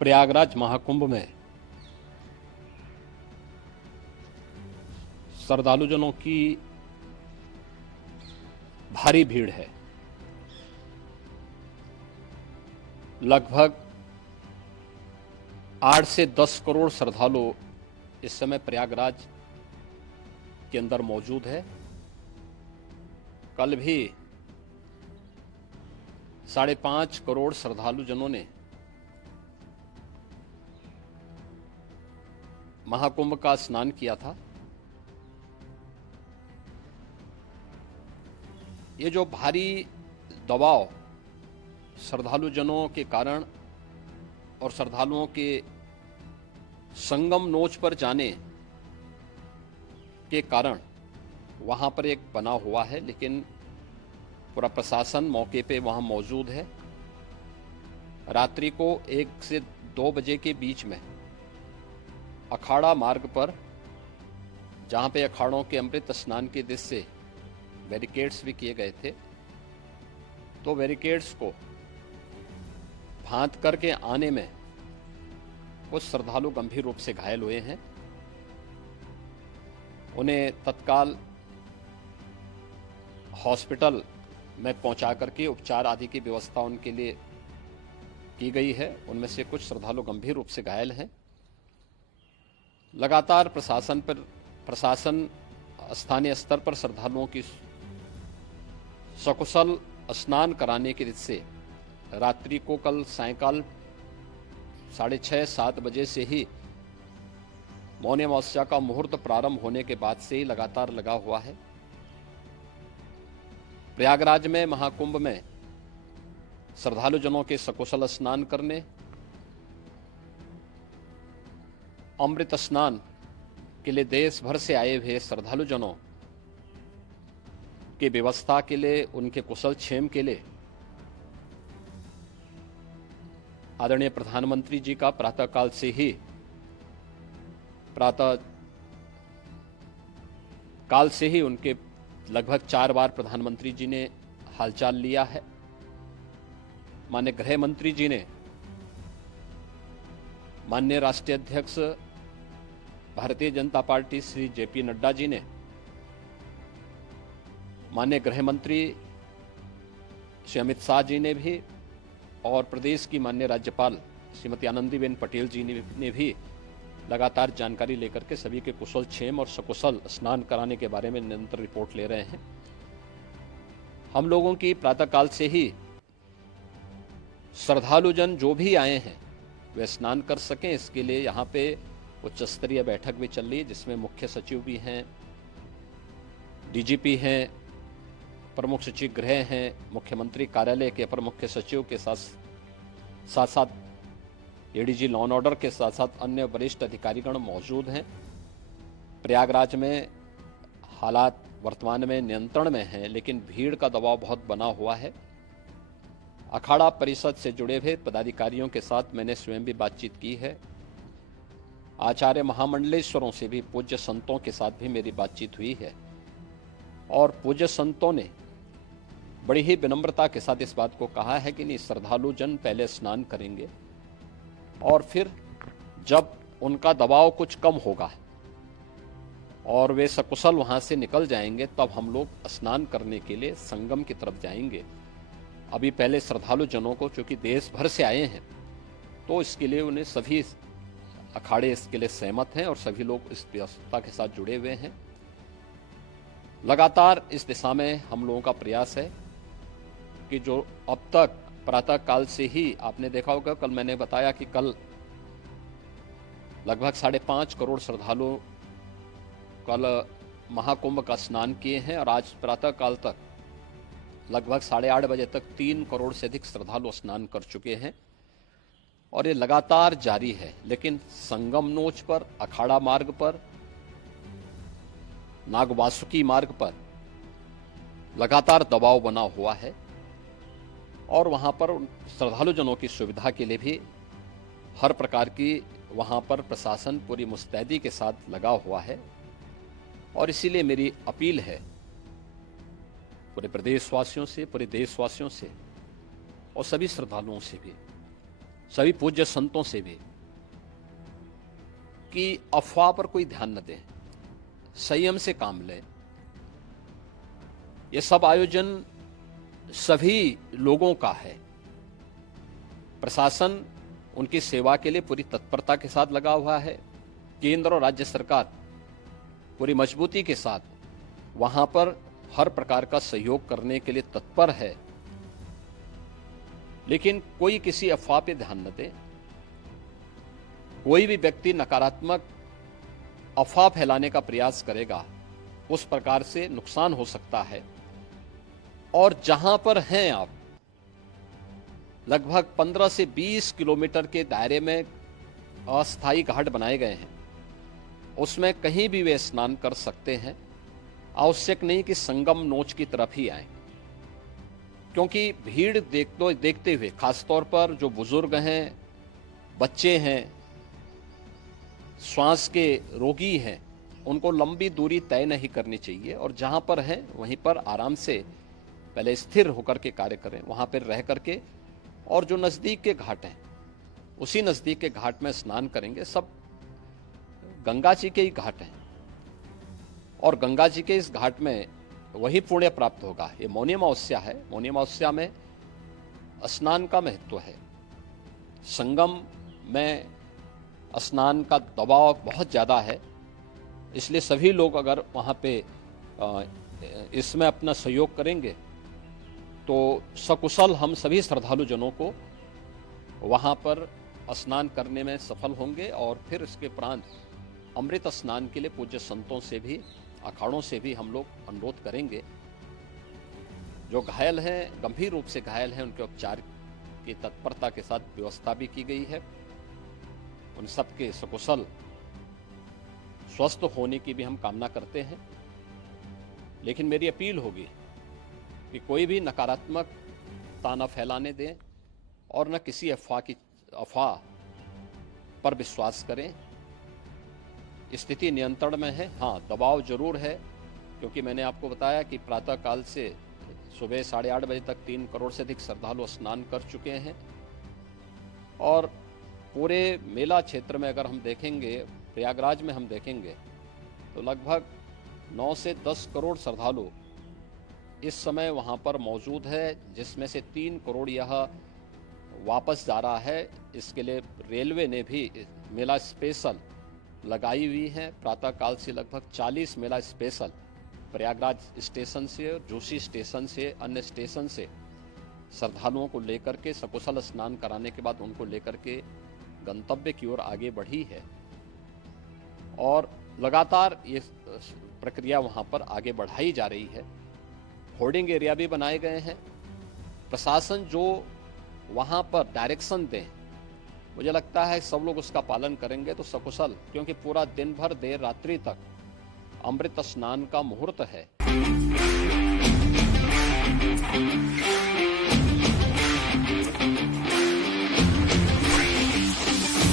प्रयागराज महाकुंभ में श्रद्धालुजनों की भारी भीड़ है। लगभग 8 से 10 करोड़ श्रद्धालु इस समय प्रयागराज के अंदर मौजूद है। कल भी 5.5 करोड़ श्रद्धालुजनों ने महाकुंभ का स्नान किया था। ये जो भारी दबाव श्रद्धालुजनों के कारण और श्रद्धालुओं के संगम नोच पर जाने के कारण वहां पर एक बना हुआ है, लेकिन पूरा प्रशासन मौके पे वहां मौजूद है। रात्रि को 1 से 2 बजे के बीच में अखाड़ा मार्ग पर, जहां पे अखाड़ों के अमृत स्नान के दृश्य से बैरिकेड्स भी किए गए थे, तो बैरिकेड्स को भांत करके आने में कुछ श्रद्धालु गंभीर रूप से घायल हुए हैं। उन्हें तत्काल हॉस्पिटल में पहुंचा करके उपचार आदि की व्यवस्था उनके लिए की गई है। उनमें से कुछ श्रद्धालु गंभीर रूप से घायल हैं। लगातार प्रशासन स्थानीय स्तर पर श्रद्धालुओं की सकुशल स्नान कराने के दृष्टि से रात्रि को कल सायंकाल 6:30-7 बजे से ही मौनी अमावस्या का मुहूर्त प्रारंभ होने के बाद से ही लगातार लगा हुआ है। प्रयागराज में महाकुंभ में श्रद्धालुजनों के सकुशल स्नान करने, अमृत स्नान के लिए देश भर से आए हुए श्रद्धालुजनों की व्यवस्था के लिए, उनके कुशल क्षेम के लिए आदरणीय प्रधानमंत्री जी का प्रातःकाल से ही उनके लगभग 4 बार प्रधानमंत्री जी ने हालचाल लिया है। माननीय गृह मंत्री जी ने, माननीय राष्ट्रीय अध्यक्ष भारतीय जनता पार्टी श्री जेपी नड्डा जी ने, माननीय गृह मंत्री श्री अमित शाह जी ने भी, और प्रदेश की माननीय राज्यपाल श्रीमती आनंदीबेन पटेल जी ने भी लगातार जानकारी लेकर के सभी के कुशल क्षेम और सकुशल स्नान कराने के बारे में निरंतर रिपोर्ट ले रहे हैं। हम लोगों की प्रातःकाल से ही श्रद्धालुजन जो भी आए हैं वे स्नान कर सकें, इसके लिए यहाँ पे उच्च स्तरीय बैठक भी चल रही है, जिसमें मुख्य सचिव भी हैं, डीजीपी हैं, प्रमुख सचिव गृह हैं, मुख्यमंत्री कार्यालय के अपर मुख्य सचिव के साथ एडीजी लॉ एंड ऑर्डर के साथ साथ अन्य वरिष्ठ अधिकारीगण मौजूद हैं। प्रयागराज में हालात वर्तमान में नियंत्रण में हैं, लेकिन भीड़ का दबाव बहुत बना हुआ है। अखाड़ा परिषद से जुड़े हुए पदाधिकारियों के साथ मैंने स्वयं भी बातचीत की है। आचार्य महामंडलेश्वरों से भी, पूज्य संतों के साथ भी मेरी बातचीत हुई है, और पूज्य संतों ने बड़ी ही विनम्रता के साथ इस बात को कहा है कि नहीं, श्रद्धालु जन पहले स्नान करेंगे और फिर जब उनका दबाव कुछ कम होगा और वे सकुशल वहां से निकल जाएंगे, तब हम लोग स्नान करने के लिए संगम की तरफ जाएंगे। अभी पहले श्रद्धालु जनों को, चूंकि देश भर से आए हैं, तो इसके लिए उन्हें सभी अखाड़े इसके लिए सहमत हैं और सभी लोग इस व्यवस्था के साथ जुड़े हुए हैं। लगातार इस दिशा में हम लोगों का प्रयास है कि जो अब तक प्रातःकाल से ही आपने देखा होगा, कल मैंने बताया कि कल लगभग 5.5 करोड़ श्रद्धालु कल महाकुंभ का स्नान किए हैं, और आज प्रातःकाल तक लगभग 8:30 बजे तक 3 करोड़ से अधिक श्रद्धालु स्नान कर चुके हैं, और ये लगातार जारी है। लेकिन संगम नोच पर, अखाड़ा मार्ग पर, नागवासुकी मार्ग पर लगातार दबाव बना हुआ है, और वहां पर श्रद्धालुजनों की सुविधा के लिए भी हर प्रकार की वहां पर प्रशासन पूरी मुस्तैदी के साथ लगा हुआ है। और इसीलिए मेरी अपील है पूरे प्रदेशवासियों से, पूरे देशवासियों से और सभी श्रद्धालुओं से भी सभी पूज्य संतों से भी कि अफवाह पर कोई ध्यान न दें, संयम से काम लें। ये सब आयोजन सभी लोगों का है। प्रशासन उनकी सेवा के लिए पूरी तत्परता के साथ लगा हुआ है। केंद्र और राज्य सरकार पूरी मजबूती के साथ वहां पर हर प्रकार का सहयोग करने के लिए तत्पर है। लेकिन कोई किसी अफवाह पे ध्यान न दे। कोई भी व्यक्ति नकारात्मक अफवाह फैलाने का प्रयास करेगा, उस प्रकार से नुकसान हो सकता है। और जहां पर हैं आप, लगभग 15 से 20 किलोमीटर के दायरे में अस्थायी घाट बनाए गए हैं। उसमें कहीं भी वे स्नान कर सकते हैं। आवश्यक नहीं कि संगम नोच की तरफ ही आए, क्योंकि भीड़ देखते हुए, खासतौर पर जो बुजुर्ग हैं, बच्चे हैं, श्वास के रोगी हैं, उनको लंबी दूरी तय नहीं करनी चाहिए। और जहां पर हैं वहीं पर आराम से पहले स्थिर होकर के कार्य करें, वहां पर रह करके। और जो नजदीक के घाट हैं, उसी नजदीक के घाट में स्नान करेंगे। सब गंगा जी के ही घाट हैं और गंगा जी के इस घाट में वही पुण्य प्राप्त होगा। ये मौनी अमावस्या है। मौनी अमावस्या में स्नान का महत्व है। संगम में स्नान का दबाव बहुत ज़्यादा है, इसलिए सभी लोग अगर वहाँ पे इसमें अपना सहयोग करेंगे तो सकुशल हम सभी श्रद्धालु जनों को वहाँ पर स्नान करने में सफल होंगे। और फिर इसके उपरांत अमृत स्नान के लिए पूज्य संतों से भी, अखाड़ों से भी हम लोग अनुरोध करेंगे। जो घायल हैं, गंभीर रूप से घायल हैं, उनके उपचार की तत्परता के साथ व्यवस्था भी की गई है। उन सबके सकुशल स्वस्थ होने की भी हम कामना करते हैं। लेकिन मेरी अपील होगी कि कोई भी नकारात्मक ताना फैलाने दें और न किसी अफवाह पर विश्वास करें। स्थिति नियंत्रण में है। हाँ, दबाव जरूर है, क्योंकि मैंने आपको बताया कि प्रातःकाल से सुबह 8:30 बजे तक 3 करोड़ से अधिक श्रद्धालु स्नान कर चुके हैं। और पूरे मेला क्षेत्र में अगर हम देखेंगे, प्रयागराज में हम देखेंगे तो लगभग 9 से 10 करोड़ श्रद्धालु इस समय वहां पर मौजूद है, जिसमें से 3 करोड़ यह वापस जा रहा है। इसके लिए रेलवे ने भी मेला स्पेशल लगाई हुई है। प्रातःकाल से लगभग 40 मेला स्पेशल प्रयागराज स्टेशन से, जोशी स्टेशन से, अन्य स्टेशन से श्रद्धालुओं को लेकर के सकुशल स्नान कराने के बाद उनको लेकर के गंतव्य की ओर आगे बढ़ी है। और लगातार ये प्रक्रिया वहां पर आगे बढ़ाई जा रही है। होर्डिंग एरिया भी बनाए गए हैं। प्रशासन जो वहां पर डायरेक्शन दें, मुझे लगता है सब लोग उसका पालन करेंगे तो सकुशल, क्योंकि पूरा दिन भर देर रात्रि तक अमृत स्नान का मुहूर्त है।